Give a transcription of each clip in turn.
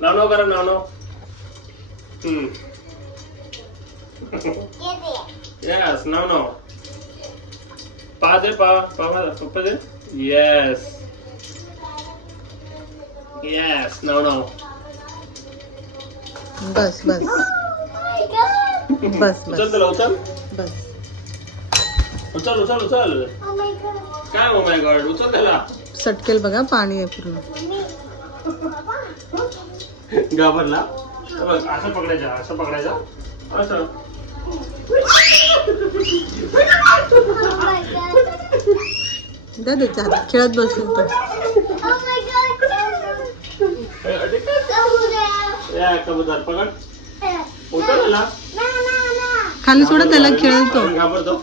नाव नाव करा नाव नाव. Yes, नाव नाव. पा दे पा पप्पा दे. Yes. Yes, नाव नाव. बस बस बस उचल बस त्याला उचल. बस. उचल उचल उचल. काय ओ माय गॉड उचल त्याला. सटकेल बघा, पाणी आहे पूर्ण. घाबरला. असं पकडायचं असं पकडायचं असं. द्या त्याच्या हातात, खेळत बसेल तो. या कबूतर पकड. उचल त्याला. खाली सोडा त्याला, खेळतो. घाबरतो.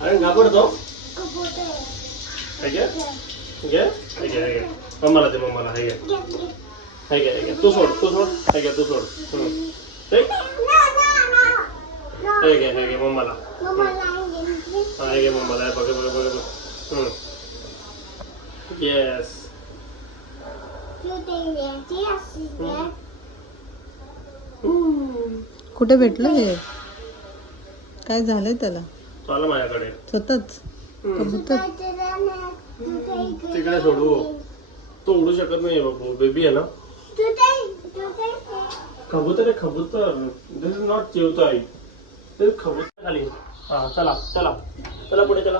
अरे घाबरतो. मम्माला दे मम्माला. हे घे तू सोड तू सोड. हे घे तू सोड. हे घे मम्माला. हे घे मम्माला. बघ बघ बघ बघ. येस. कुठे भेटलं हे? काय झालंय त्याला? चाल माझ्याकडे. स्वतःच कबूतर. तिकडे सोडू. तो उडू शकत नाही बाबू. बेबी आहे ना. कबूतर आहे कबूतर. दिस इज नॉट चिवताई. ते कबूतर खाली. हा चला चला चला पुढे चला.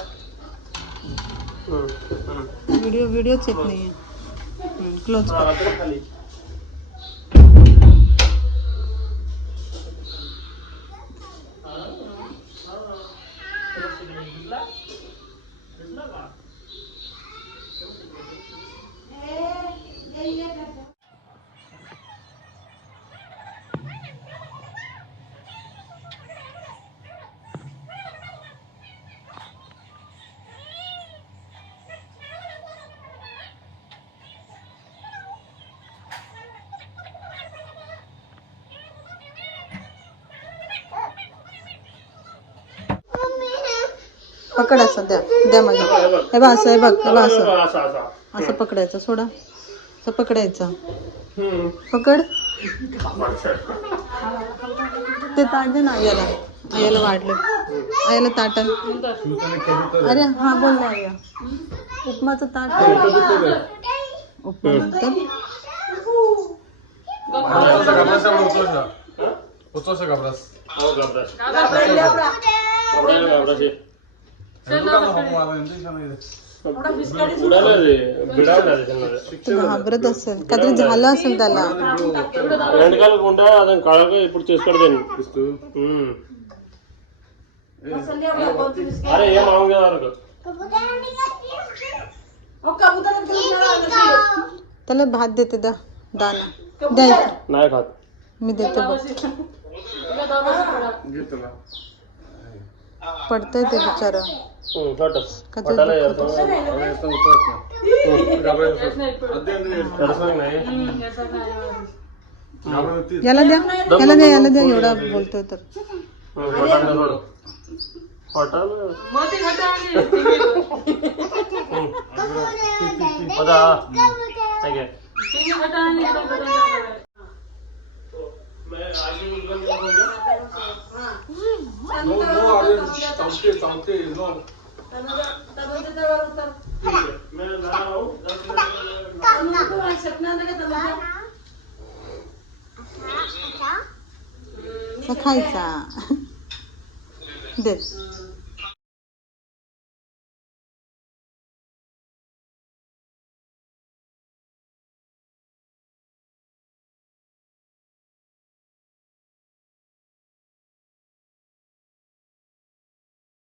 व्हिडिओच येत नाहीये. क्लोज कर. खाली. पकड असं. द्या मला. हे बघ असं. हे बघ असं असं पकडायचं. सोडा असं पकडायचं. पकड. ते ताट दे ना आयाला. आयाला वाढलं. आयाला ताटन. अरे हा बोल ना आया. उपमाचं ताट. उपमा नंतर घाबरत असेल. काहीतरी झालं असेल त्याला. अरे हे मागून घ्या. त्याला भात देते. द्या दाना द्यायचं. नाही खात. मी देते बघ. पडतंय ते बिचारा. याला द्या याला द्या याला द्या. एवढा बोलतोय तर. खायचा. दे.